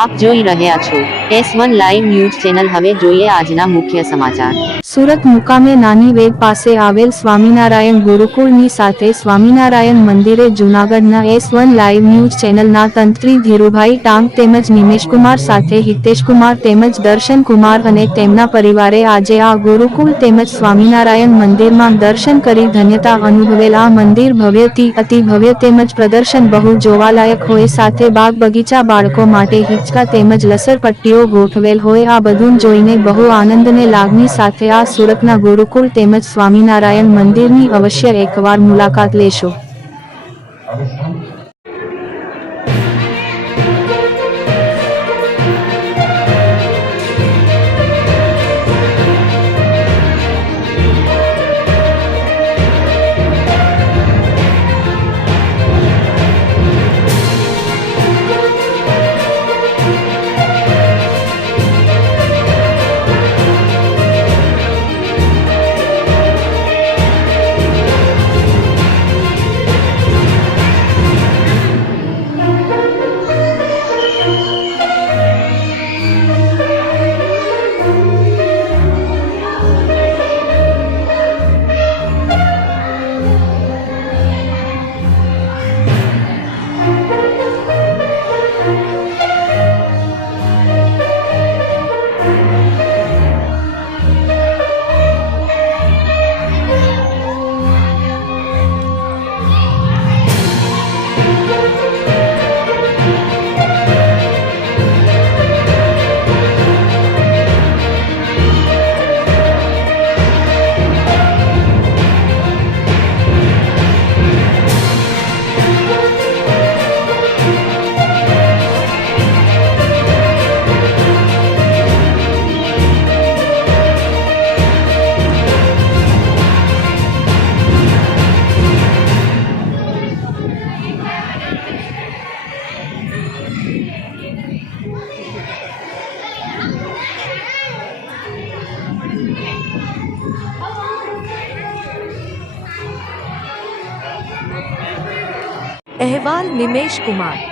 આપ જોઈ રહ્યા છો S1 લાઈવ ન્યૂઝ ચેનલ। હવે જોઈએ આજના મુખ્ય સમાચાર। સુરત મુકામે નાની વેદ પાસે આવેલ સ્વામિનારાયણ ગુરુકુળની સાથે સ્વામિનારાયણ મંદિરે જૂનાગઢના S1 લાઈવ ન્યૂઝ ચેનલના તંત્રી ધીરુભાઈ ટાંક તેમજ નિમેશકુમાર સાથે હિતેશકુમાર તેમજ દર્શનકુમાર અને તેમના પરિવારે આજે આ ગુરુકુળ તેમજ સ્વામિનારાયણ મંદિરમાં દર્શન કરી ધન્યતા અનુભવેલ। આ મંદિર ભવ્યથી અતિ ભવ્ય તેમજ પ્રદર્શન બહુ જોવાલાયક હોય, સાથે બાગ બગીચા, બાળકો માટે હિંચકા તેમજ લસરપટ્ટીઓ ગોઠવેલ હોય। આ બધું જોઈને બહુ આનંદને લાગણી સાથે આ સુરતના ગુરુકુળ તેમજ સ્વામિનારાયણ મંદિરની અવશ્ય એકવાર મુલાકાત લેશો। अहवाल निमेश कुमार।